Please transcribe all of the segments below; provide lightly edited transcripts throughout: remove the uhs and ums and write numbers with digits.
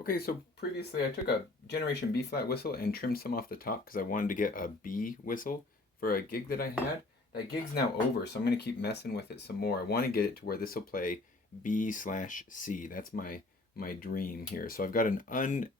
Okay, so previously I took a Generation B flat whistle and trimmed some off the top because I wanted to get a B whistle for a gig that I had. That gig's now over, so I'm going to keep messing with it some more. I want to get it to where this will play B/C. That's my dream here. So I've got an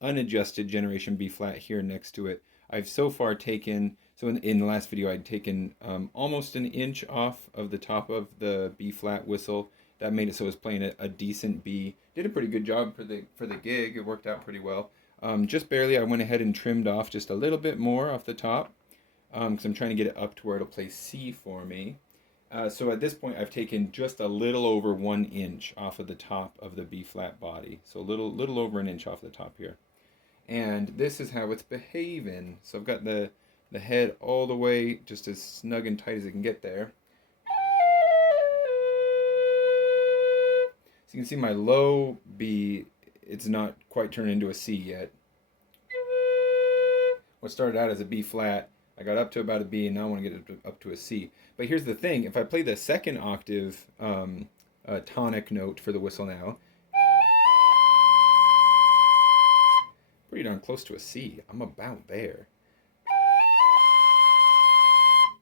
unadjusted Generation B flat here next to it. I've so far taken, so in the last video, I'd taken almost an inch off of the top of the B flat whistle. That made it so it was playing a decent B. Did a pretty good job for the gig. It worked out pretty well. Just barely, I went ahead and trimmed off just a little bit more off the top because I'm trying to get it up to where it'll play C for me. So at this point, I've taken just a little over 1 inch off of the top of the B flat body. So a little over an inch off the top here. And this is how it's behaving. So I've got the head all the way just as snug and tight as it can get there. So you can see my low B, it's not quite turned into a C yet. What started out as a B flat, I got up to about a B, and now I want to get it up to a C. But here's the thing: if I play the second octave tonic note for the whistle now, pretty darn close to a C. I'm about there.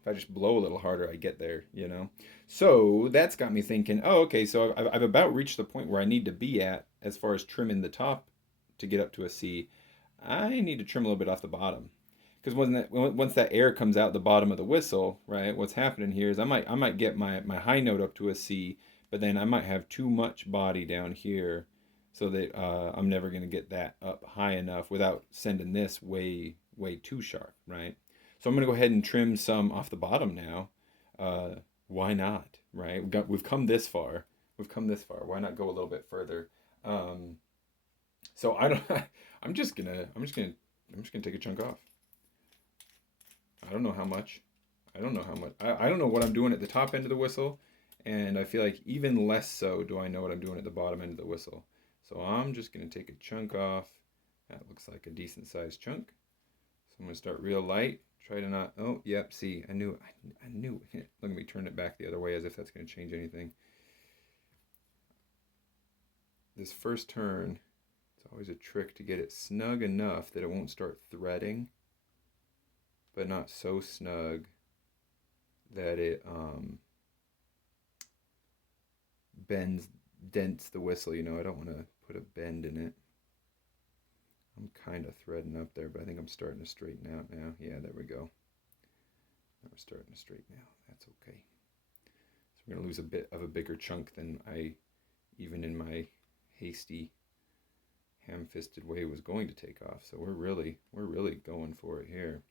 If I just blow a little harder, I get there, you know? So that's got me thinking, oh, okay, so I've about reached the point where I need to be at as far as trimming the top to get up to a C. I need to trim a little bit off the bottom. Because once that air comes out the bottom of the whistle, right, what's happening here is I might get my high note up to a C, but then I might have too much body down here so that I'm never going to get that up high enough without sending this way too sharp, right? So I'm going to go ahead and trim some off the bottom now. Why not, right? We've come this far. We've come this far. Why not go a little bit further? Um, so I don't. I'm just gonna take a chunk off. I don't know how much. I don't know how much. I don't know what I'm doing at the top end of the whistle, and I feel like even less so do I know what I'm doing at the bottom end of the whistle. So I'm just gonna take a chunk off. That looks like a decent sized chunk. So I'm gonna start real light. Try to not. Oh, yep. See, I knew. I knew. Look at me turn it back the other way as if that's gonna change anything. This first turn, it's always a trick to get it snug enough that it won't start threading, but not so snug that it bends, dents the whistle. You know, I don't want to put a bend in it. I'm kind of threading up there, but I think I'm starting to straighten out now. Yeah, there we go. Now we're starting to straighten out. That's okay. So we're going to lose a bit of a bigger chunk than I, even in my hasty, ham-fisted way, was going to take off. So we're really going for it here.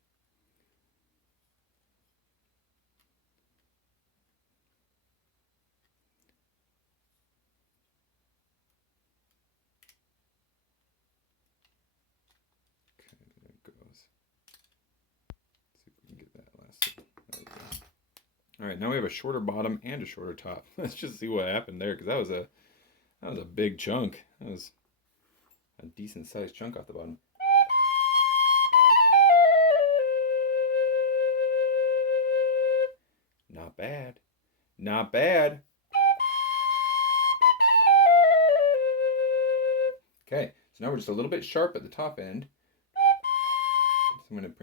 Okay, there it goes. Let's see if we can get that last. There we go. All right, now we have a shorter bottom and a shorter top. Let's just see what happened there, because that was a big chunk. That was a decent sized chunk off the bottom. Not bad. Not bad. Okay, so now we're just a little bit sharp at the top end. So I'm going to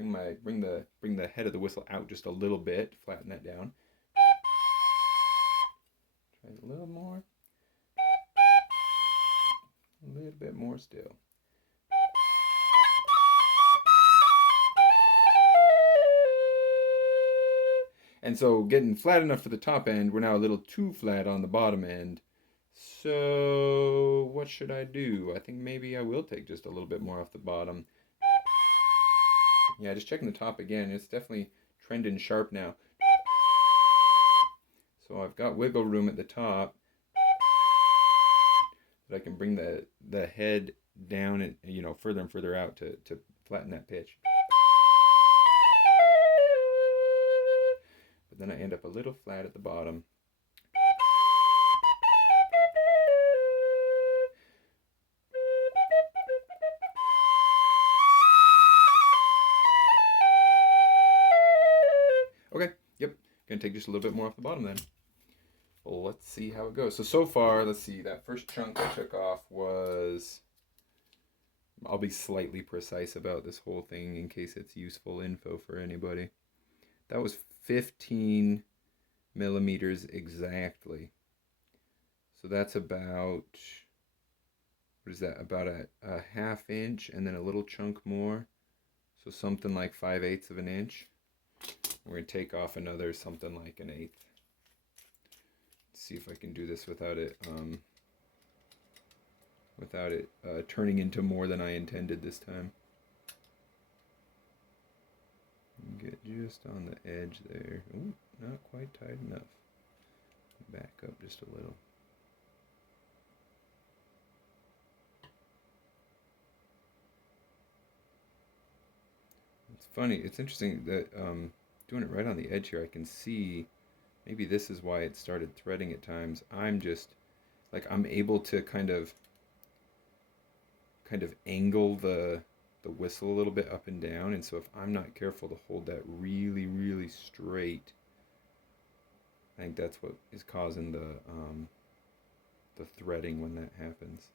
bring the head of the whistle out just a little bit, flatten that down. Try a little more. A little bit more still. And so getting flat enough for the top end, we're now a little too flat on the bottom end. So what should I do? I think maybe I will take just a little bit more off the bottom. Yeah, just checking the top again. It's definitely trending sharp now. So I've got wiggle room at the top that I can bring the head down and further and further out to flatten that pitch. But then I end up a little flat at the bottom. Okay, yep. Gonna take just a little bit more off the bottom then. Well, let's see how it goes. So far, let's see, that first chunk I took off was I'll be slightly precise about this whole thing in case it's useful info for anybody. That was 15 millimeters exactly. So that's about, what is that? About a half inch and then a little chunk more. So something like 5/8 of an inch. We're going to take off another something like an eighth. Let's see if I can do this without it turning into more than I intended this time. Get just on the edge there. Ooh, not quite tight enough. Back up just a little. It's funny, it's interesting that doing it right on the edge here, I can see, maybe this is why it started threading at times. I'm just, like, I'm able to kind of angle the whistle a little bit up and down, and so if I'm not careful to hold that really, really straight, I think that's what is causing the threading when that happens,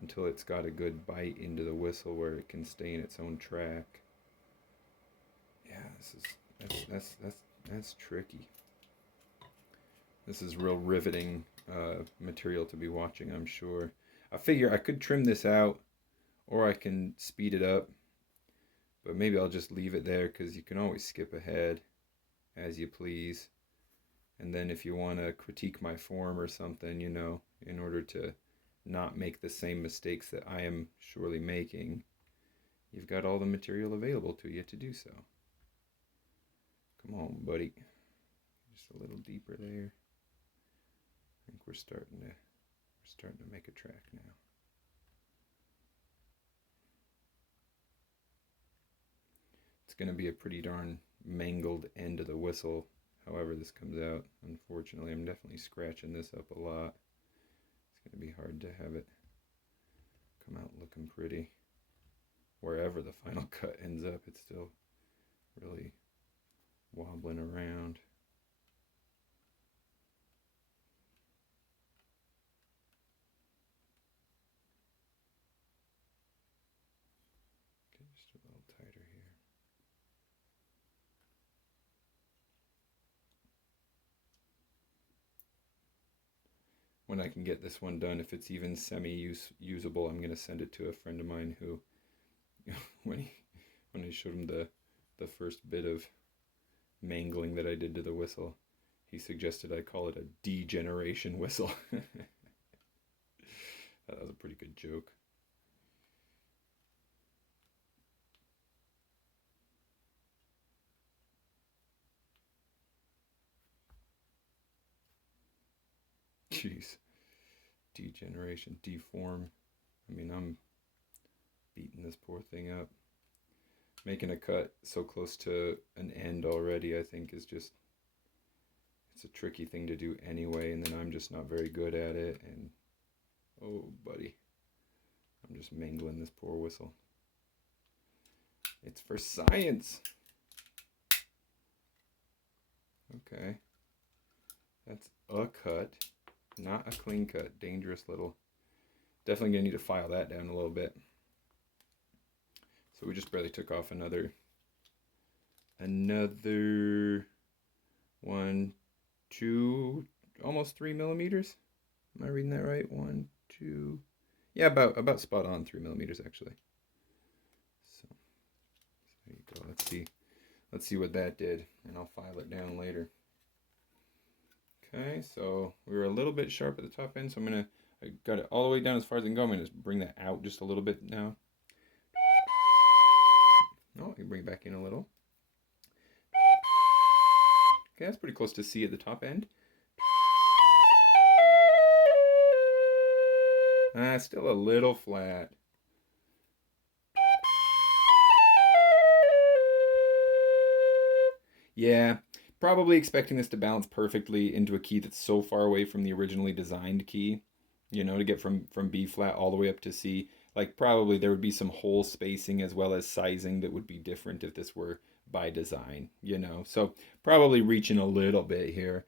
until it's got a good bite into the whistle where it can stay in its own track. Yeah, that's tricky. This is real riveting material to be watching, I'm sure. I figure I could trim this out, or I can speed it up, but maybe I'll just leave it there because you can always skip ahead as you please. And then if you want to critique my form or something, you know, in order to not make the same mistakes that I am surely making, you've got all the material available to you to do so. Come on, buddy. Just a little deeper there. I think we're starting to make a track now. It's going to be a pretty darn mangled end of the whistle, however this comes out. Unfortunately, I'm definitely scratching this up a lot. It's going to be hard to have it come out looking pretty. Wherever the final cut ends up, it's still really wobbling around. Okay, just a little tighter here. When I can get this one done, if it's even semi-usable, I'm going to send it to a friend of mine who, when I showed him the first bit of mangling that I did to the whistle, he suggested I call it a degeneration whistle. That was a pretty good joke. Jeez. Degeneration, deform. I mean, I'm beating this poor thing up. Making a cut so close to an end already, I think, is just, it's a tricky thing to do anyway, and then I'm just not very good at it, and oh, buddy, I'm just mangling this poor whistle. It's for science. Okay. That's a cut, not a clean cut. Dangerous little. Definitely gonna need to file that down a little bit. So we just barely took off another 1, 2, almost 3 millimeters. Am I reading that right? 1, 2. Yeah, about spot on 3 millimeters actually. So there you go. Let's see what that did, and I'll file it down later. Okay, so we were a little bit sharp at the top end, so I got it all the way down as far as I can go. I'm gonna just bring that out just a little bit now. Oh, I can bring it back in a little. Okay, that's pretty close to C at the top end. Still a little flat. Yeah, probably expecting this to balance perfectly into a key that's so far away from the originally designed key, you know, to get from B flat all the way up to C. Like, probably there would be some hole spacing as well as sizing that would be different if this were by design, you know. So probably reaching a little bit here.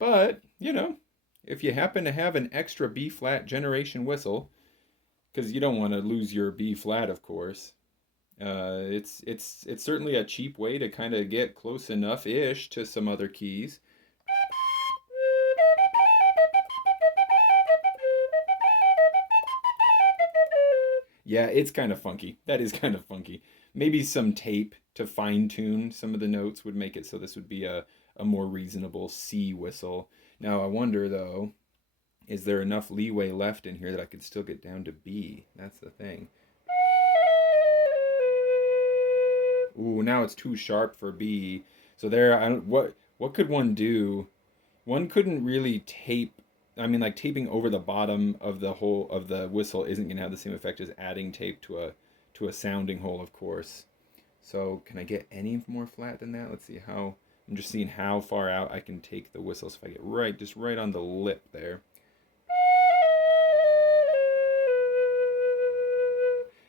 But, you know, if you happen to have an extra B flat generation whistle, because you don't want to lose your B flat, of course. It's certainly a cheap way to kind of get close enough ish to some other keys. Yeah, it's kind of funky. That is kind of funky. Maybe some tape to fine tune some of the notes would make it so this would be a more reasonable C whistle. Now, I wonder though, is there enough leeway left in here that I could still get down to B? That's the thing. Ooh, now it's too sharp for B. So there, I don't, what could one do? One couldn't really tape. I mean, like taping over the bottom of the hole of the whistle isn't gonna have the same effect as adding tape to a sounding hole, of course. So can I get any more flat than that? Let's see how. I'm just seeing how far out I can take the whistle. So if I get right, just right on the lip there,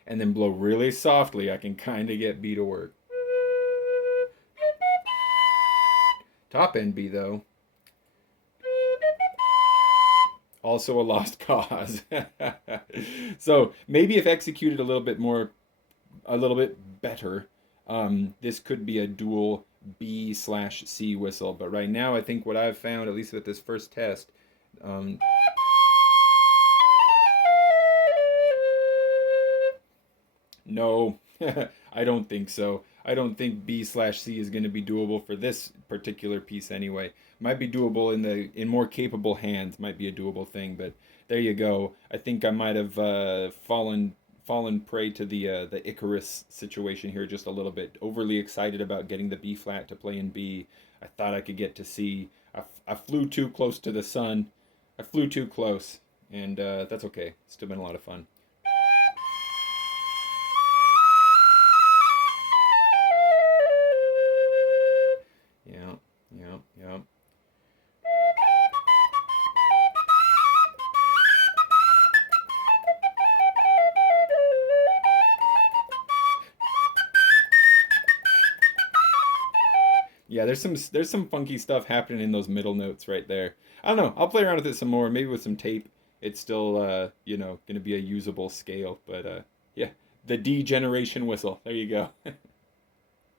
and then blow really softly, I can kind of get B to work. Top end B though, also a lost cause. So maybe if executed a little bit better, this could be a dual B/C whistle. But right now, I think what I've found, at least with this first test, um, no, I don't think so. I don't think B/C is going to be doable for this particular piece anyway. Might be doable in more capable hands. Might be a doable thing, but there you go. I think I might have fallen prey to the Icarus situation here just a little bit. Overly excited about getting the B flat to play in B. I thought I could get to C. I flew too close to the sun. I flew too close, and that's okay. It's still been a lot of fun. Yeah, yeah, yeah. Yeah, there's some funky stuff happening in those middle notes right there. I don't know. I'll play around with it some more, maybe with some tape. It's still going to be a usable scale, but yeah, the D generation whistle. There you go.